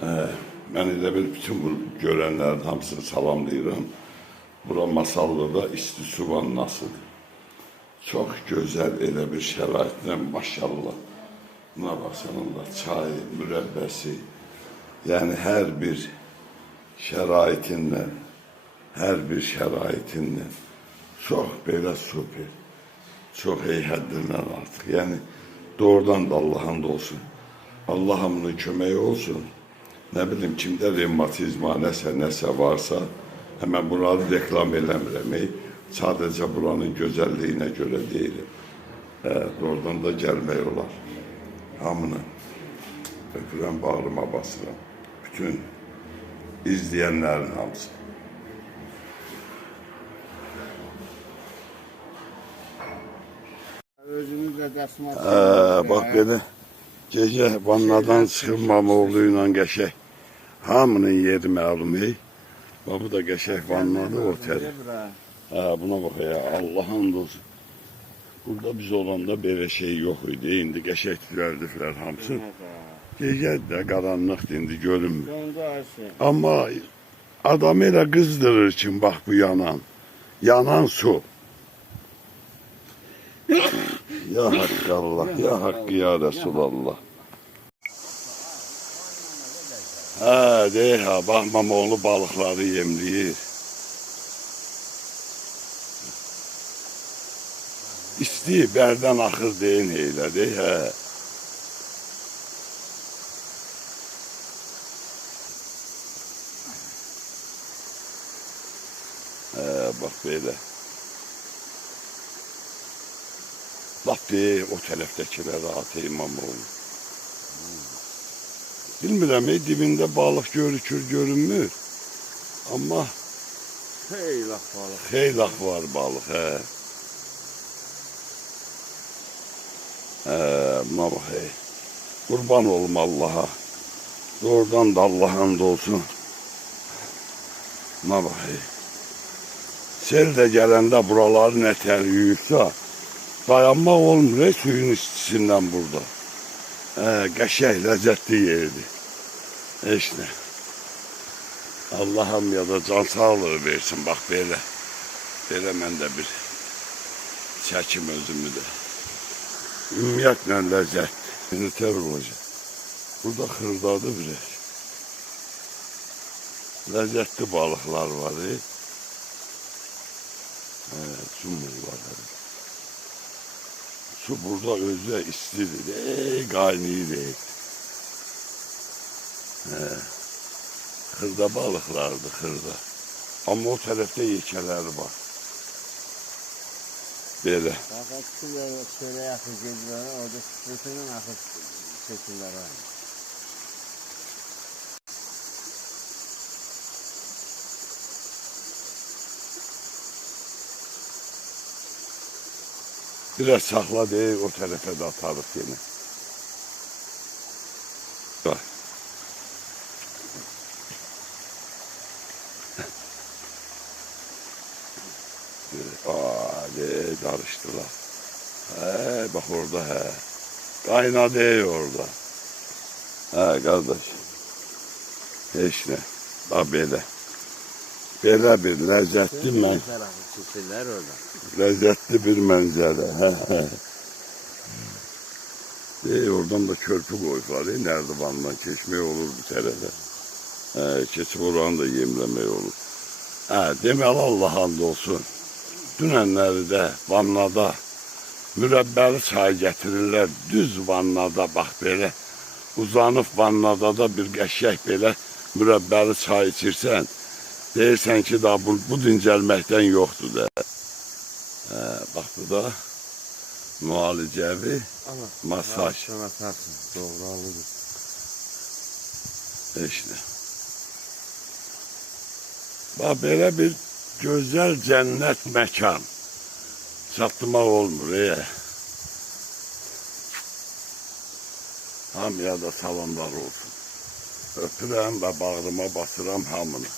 Mən elə bir bütün bu görənlərin hamısını salamlayıram. Bura Masallıda isti su vannasıdır. Çox gözəl elə bir şəraitlə maşallah. Buna baxsanlar çay, mürəbbəsi. Yəni hər bir şəraitindən çox belə super. Çox həddindən artıq. Yəni doğrudan da Allah'ın da olsun. Allah hamının köməyi olsun. Ne bileyim kimdə revmatizma, nəsə varsa hemen bunları reklam eləmirəm. Sadəcə buranın gözəlliyinə görə deyilim. Doğrudan da gəlmək olar. Hamını öpürəm, bağrıma basıram. Bütün izleyenlerin hamısı. Bak belə gecə vannadan çıxılmama olduğuyla qəşək hamının yeri məlum. Bak bu da qəşək vannadır otel. Buna bak ya, Allah'ın olsun. Burada biz olanda belə şey yok idi. İndi qəşək düzəldiblər hamısı. Gecə də qaranlıqdır, indi görünmür. Amma adam elə qızdırır ki, bak bu yanan su. Ya Hakkı Allah, ya Hakkı ya Resulallah. Bak Mamoğlu balıkları yemləyir. İsti bərdən axır deyin eylədi. Bak belə. Laf o tərəfdəkilərə atayım Mamoğlu. Bilmirəm, dibində balıq görünmür. Amma xeylaq var balıq. Buna bax, qurban olum Allaha. Doğrudan da Allah'ın da olsun. Buna bax, sel də gələndə buraları nətər yuyubsa, dayanmaq olmur suyun istisindən burada. Qəşək, ləzzətli yerdir. Heç nə. Allah'ım ya da can sağlığı versin, bax belə. Belə mən də bir çəkim özümü də. Ümumiyyətlə ləzzət. Nətər olacaq. Burada xırdadır biraz. Ləzzətli balıqlar var. Cumhurlar. Su burada özü istidir. Qaynayır. Xırda balıqlardır, xırda. Amma o tərəfdə yekələri var. Belə. Şöyle yaxın gecələrə, orada bütün axır çəkirlər. Biraz saxla deyək, o tərəfə də atarıq yenə. Bax. Qarışdılar. Bak orada qaynadı orada. Qardaş. Heç nə. Bax belə. Belə bir ləzzətli bir mənzərə. Oradan da körpü qoyublar. Nərdivandan keçmək olur bu tərəfə. Keçib oranı da yemləmək olur. Deməli Allah'ın olsun. Dünənləri də vannada mürəbbəli çay gətirirlər. Düz vannada bax belə. Uzanıb vannada da bir qəşək belə mürəbbəli çay içirsən. Deyirsən ki, daha bu dincəlməkdən yoxdur da. Bax bu da müalicəvi masaj. Doğru alıdır. İşte. Bax belə bir gözəl cənnət məkan. Çatdırmaq olmur. Hamıya da salamlar olsun. Öpürəm və bağrıma basıram hamını.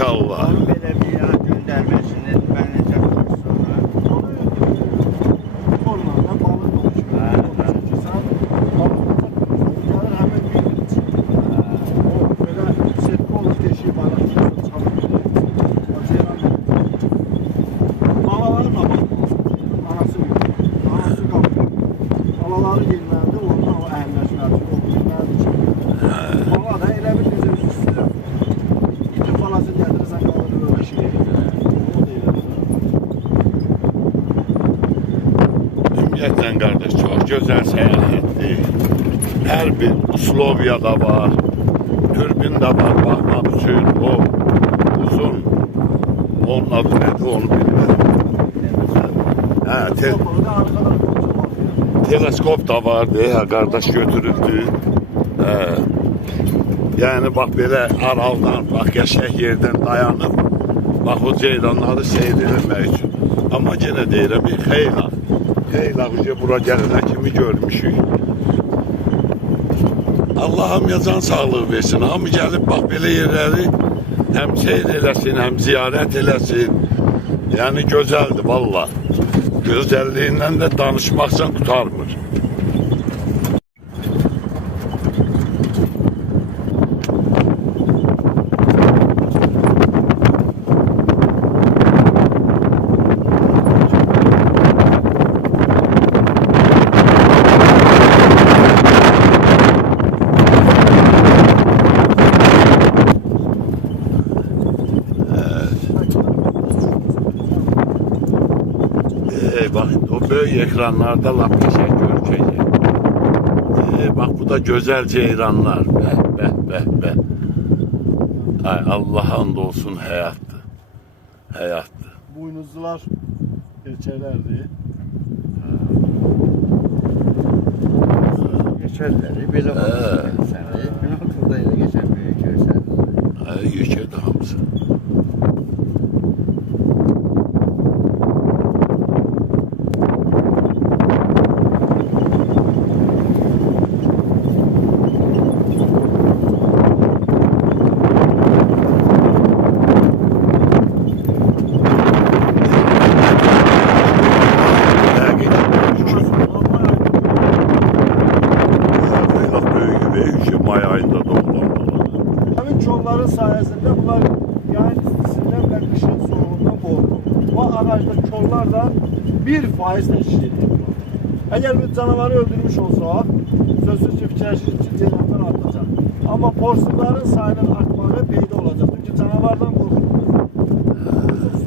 maşallah. Onun belə bir yana göndərməsini mən necə sonra. Tornada balık olmuş. Sen balıkta gelir hemen bir o böyle setki olur keşi balık çalışıyor. Balaların da balık anası yok. Anası kapıyor. Balaları girmedi, ondan o əhəlləşlər o girmədi ki. Bala da elə bir bizim üstündə. İtin balasını gətirirsən qalır öyle şey. O da elə bir. Ümumiyyətlə qardaş, çox gözəl səyahətdir. Hər bir Uslovya da var, Türbin də var baxmaq üçün. O uzun, onun adı nədir onu bilmirəm. Balığı da arkadan Teleskop da vardı, qardaş götürübdü. Yəni bax belə araldan, bax qəşəng yerdən dayanıb, bax o ceyranları seyr eləmək üçün. Amma yenə deyirəm, bir xeylaq. Xeylaq bura gələnə kimi görmüşük. Allah hamıya can sağlığı versin. Hamı gəlib bax belə yerləri həm seyr eləsin, həm ziyarət eləsin. Yəni gözəldir valla. Gözəlliyindən də danışmaqsan qutarmır. Bak o böyük ekranlarda lap qəşəng görkəcək. Bak bu da gözəl ceyranlar. Bəh. Ay Allah and olsun həyatdır. Həyatdır. Buynuzlular erkəklərdir. Geçərləri belə olsun səni. Burada elə geçən böyük görsədir. Ay yekədir hamısı. May ayında doğulanlar. Həmin çolların sayesinde bunlar yayın istisindən və qışın soğuğundan qorunur. Bu ağacda çollar da 1% işləyir. Eğer bir canavarı öldürmüş olsa, sözsüz ki fikirləşir ki ceylanlar artacaq. Amma porsukların sayının artmağı peyda olacaq. Çünki canavardan qorxulmaz.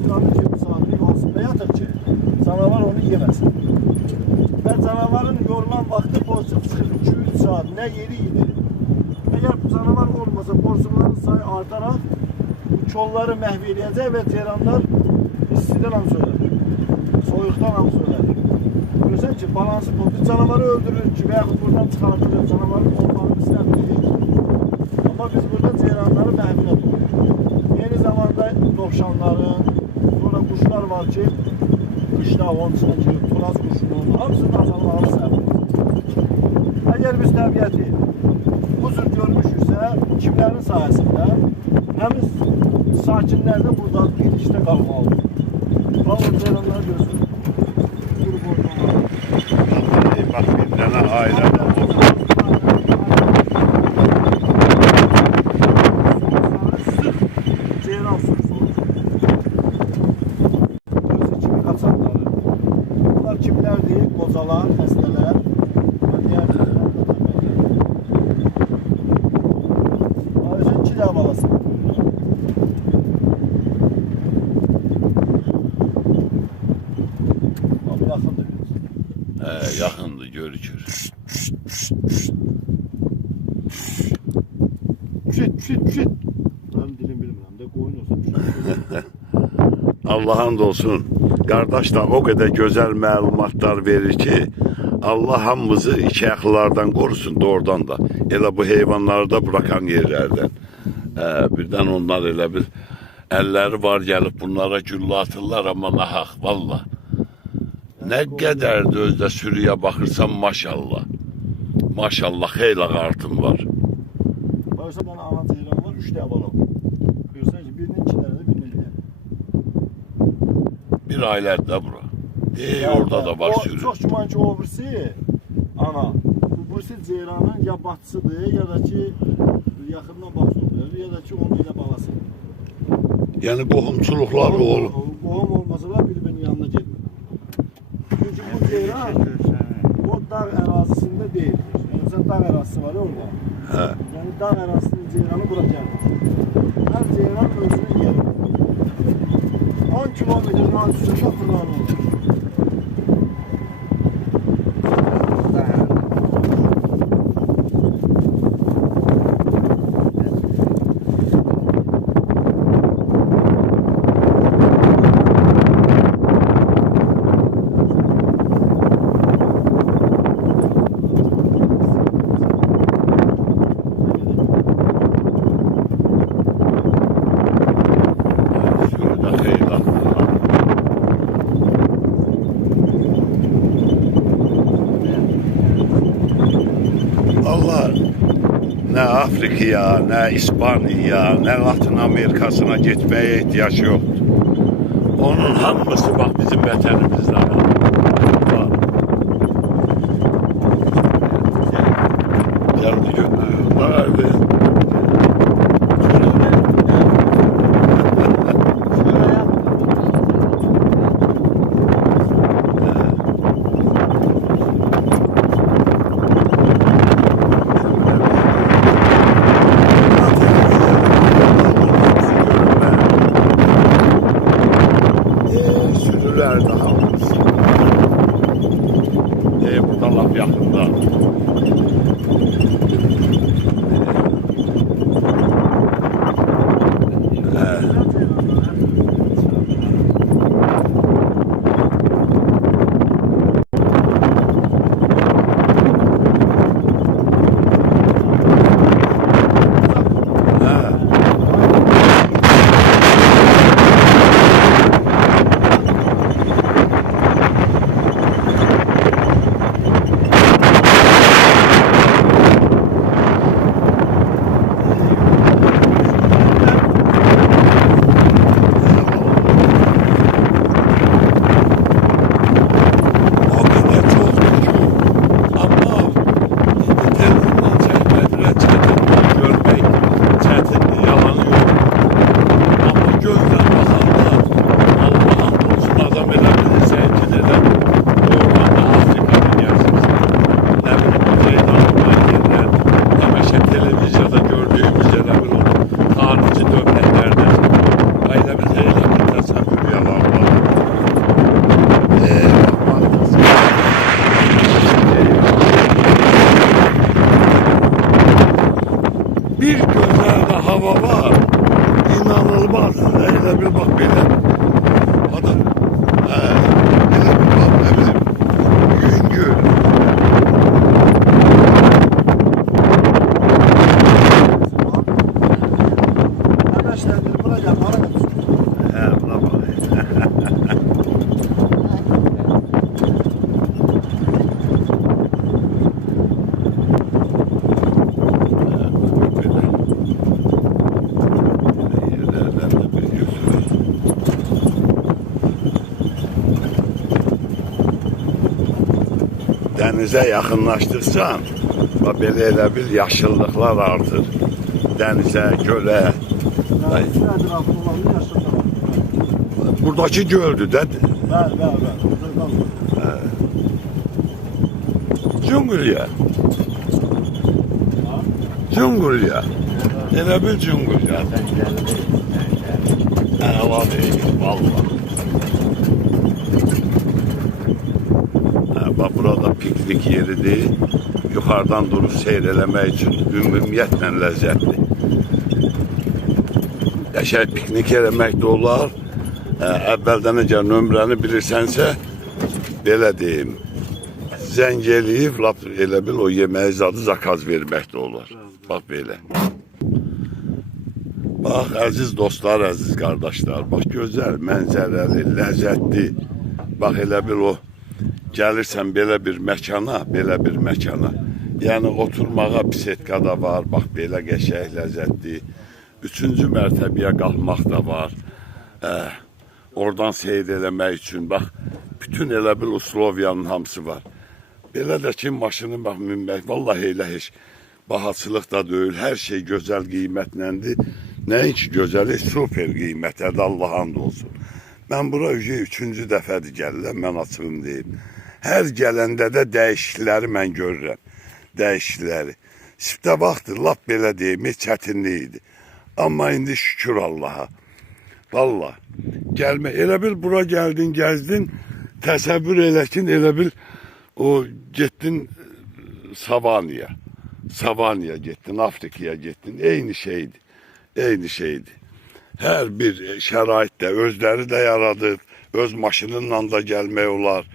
Suların 20 saatlik yolsunda yatır ki, canavar onu yeməsin. Və canavarın yorulan vaxtı porsuk çıxır 2-3 saat, nə yeri yedir. Eğer bu canavar olmasa porsukların sayı artarak çolları məhv eləyəcək və ceyranlar istidən hamısı ölər. Soyuqdan hamısı ölər. Görürsən ki, balansı bu. Bir canavarı öldürür ki, və yaxud buradan çıxartılır, canavarın olmağını istəmirik. Amma biz burada ceyranları məhvinə tutuyoruz. Yeni zamanda dovşanların, sonra kuşlar var ki, qışda onun içine ki, turaz kuşunun, hamısının azalmağını səbəb. Eğer biz təbiəti bu cür görmüşüksə, kimlərin sayəsində həmin sakinlər də burada birlikdə qalmalıdır. Qalır ceyranlar gözür. Bak bir tane aile var. Sıx ceyran sürüsü olur. Gözü kimi qaçanları. Bunlar kimlərdir? Qocalar, xəstələr və digər ayrıca 2 dənə balası. Abi yaxındır. Yaxındır, görükür. Püşit. Benim dilim bilmirəm də qoyun olsa püşit. Allah'ın olsun. Qardaş da o qədər gözəl məlumatlar verir ki, Allah hamımızı iki yaxlılardan qorusun doğrudan da. Elə bu heyvanları da bırakan yerlərdən. Birdən onlar elə bir əlləri var gəlib bunlara güllə atırlar amma nahaq valla. Nə qədər də özdə sürüyə baxırsan maşallah. Maşallah xeyli artım var. Oysa bir dənə ana ceyran var, 3 dənə bala var. Görürsən ki, birinin 2 dənə aylardır da bura. Orada da var O sürü. çox güman ki, o birisi ana. Bu birisi ceyranın ya bacısıdır, ya da ki yaxından baxır, ya da ki onun elə balasıdır. Yani qohumçuluqlar olur. Qohum olmasalar bir-birinin yanına getmir. Çünki bu ceyran o dağ ərazisində deyil. Məsələn, dağ ərazisi var ya orada. Hə. Yəni dağ ərazisinin ceyranı bura gəlmir. Hər ceyran özünün yeri. 10 kilometr radiyusunda buradan olur. Sürüdə xeyli atlar. Allah ne Afrika'ya, ne İspanya'ya, ne Latin Amerika'sına gitmeye ihtiyaç yoktur. Onun hamısı bak bizim vətənimizdə var. Var. Geldi götürüyor. Nerede? Sürüler daha olsun. Burada laf yakında. Bir gözlerde hava var. İnanılmaz. Öyle bir bak böyle. Adam. Öyle bir bak ne bileyim. Güngül. Arkadaşlar buna gel, bana gel. Buna bak. Denize yakınlaştırsan, böyle elə bir yaşıllıklar artır. Denize, göle. Ay. Etrafında olanın yaşında. Buradaki göldü de. Bəli, bəli, bəli. Cungulya. Cungulya. Elə bir cungulya. Vallahi. Bak burada piknik yeri değil. Yukarıdan durup seyrelemek için ümumiyyətlə lezzetli. Yaşar piknik eləmək də olar. Əvvəldən əgər nömrəni bilirsənsə, belə deyim. Zəng eləyib, elə bil o yeməyi zadı zakaz vermək də olar. Bax belə. Bax əziz dostlar, əziz qardaşlar, bax gözəl, mənzərəli, ləzzətli. Bax elə bil o gəlirsən belə bir məkana, yəni oturmağa bisetka da var, bax belə qəşəng, ləzzətli. 3-cü mərtəbəyə qalxmaq da var. oradan seyir eləmək üçün. Bax, bütün elə bil Usloviyanın hamısı var. Belə də ki, maşını bax, minmək, vallahi elə heç bahaçılıq da deyil, hər şey gözəl qiymətləndi. Nəinki gözəli, super qiymətədir, Allah hamd olsun. Mən bura üçüncü dəfədir gəlirəm, mən açığım deyim. Hər gələndə də dəyişiklikləri mən görürəm, dəyişiklikləri. Sifdə vaxtdır, lap belə deyim, heç çətinlik idi. Amma indi şükür Allaha. Vallahi, gəlmə, elə bil bura gəldin, gəzdin, təsəvvür elə ki, elə bil o getdin Savaniya. Savaniya getdin, Afrikaya getdin, eyni şeydir, eyni şeydir. Hər bir şəraitdə özləri də yaradıb, öz maşınınla da gəlmək olar.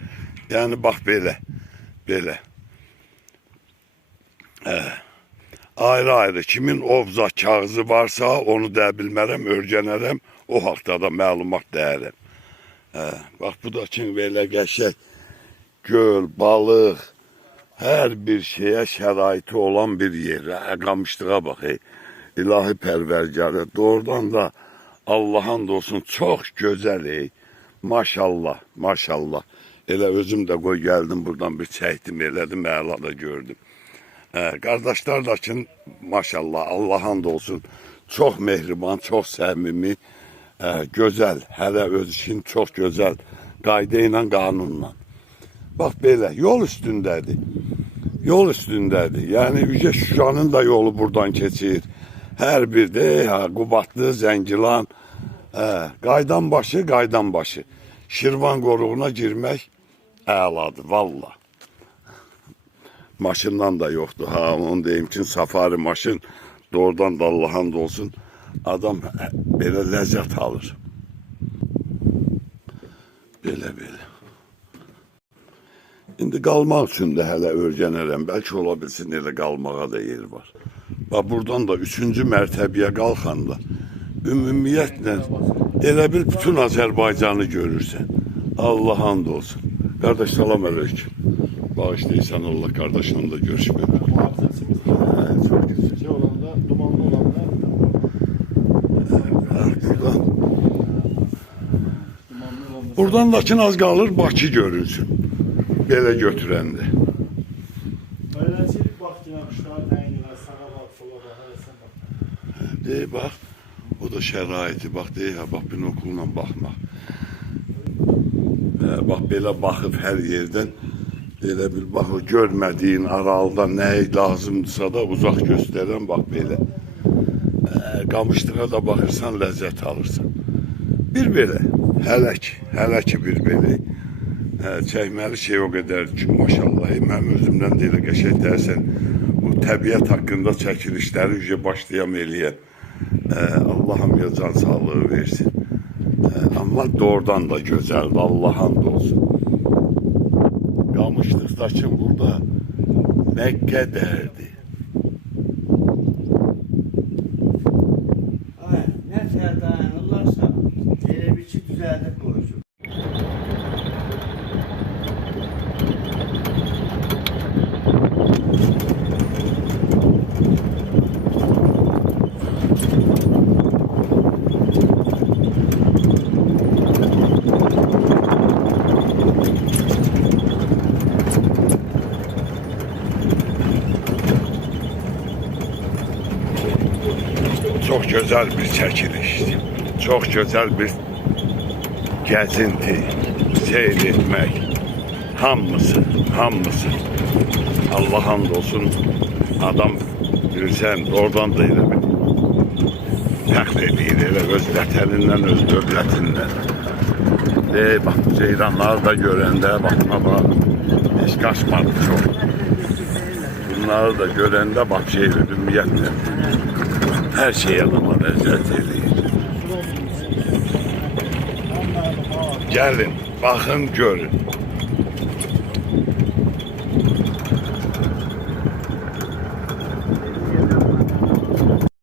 Yəni, bax belə, belə. Ayrı-ayrı, kimin ovza kağızı varsa, onu da bilmərəm, örgənərəm, o haqda da məlumat dəyərəm. Bax, bu da kim belə qəşək, göl, balıq, hər bir şeyə şəraiti olan bir yer. Qamışlığa bax, ilahi pərvərgara. Doğrudan da Allah'ın olsun çox gözəl, maşallah, maşallah. Elə özüm də qoy gəldim, buradan bir çəkdim, elədim, əla da gördüm. Qardaşlar da ki, maşallah, Allah'ın olsun çox mehriban, çox səmimi, gözəl, hələ öz işin çox gözəl, qayda ilə, qanunla. Bax belə, yol üstündədir. Yol üstündədir. Yəni, Yüce Şuşanın da yolu buradan keçir. Hər bir də, Qubatlı, Zəngilan, qaydan başı, qaydan başı. Şirvan qoruğuna girmək əladır, valla. Maşından da yoxdur, ha, onu deyim ki, safari maşın, doğrudan da Allah'ın da olsun, adam belə ləzzət alır. Belə. İndi qalmaq üçün də hələ öyrənərəm. Bəlkə ola bilsin, elə qalmağa da yer var. Bax, buradan da 3-cü mərtəbəyə qalxanda, ümumiyyətlə, elə bil bütün Azərbaycanı görürsən. Allah hamd olsun. Qardaş, salam aleyküm. Bağışlayırsan Allah, qardaşınla da görüşmək. Çok güzel. Şey olanda, dumanlı olanda. Buradan da az qalır, Bakı görünsün. Belə götürəndə. Öğrencilik vaxtına kuşlar təyinlər, sağa bak, sola bak, hərəsən bak. Deyir, bax, o da şəraiti, bax, deyir, bax, binokulla baxmaq. Bax, belə baxıb hər yerdən, elə bir, bax, o görmədiyin aralıda nə lazımdırsa da uzaq göstərən, bax, belə. Qamışlığa da baxırsan, ləzzət alırsan. Bir belə, hələ ki bir belə. Çəkməli şey o qədər ki, maşallah, mən özümdən deyil, qəşək dərsən, bu təbiət haqqında çəkilişləri başlayam eləyən. Allah'ım ya can sağlığı versin. Amma doğrudan da gözəldir, Allah'ın da olsun. Qamışlıqdakı burada Məkkə dərdi. Nə dayanırlarsa, elə bir ki, düzəldib qoysun. Çox gözəl bir çəkilişdir. Çox gözəl bir gəzinti, seyr etmək. Hamısı. Allah hamd olsun, adam bilsən, oradan da elə bir fəxr edir, elə öz vətənindən, öz dövlətindən. Bax, ceyranları da görəndə, baxma, heç qaçmadı çox. Bunları da görəndə, bax, ümumiyyətlə, hər şey adama ləzzət edir. Gəlin, baxın, görün.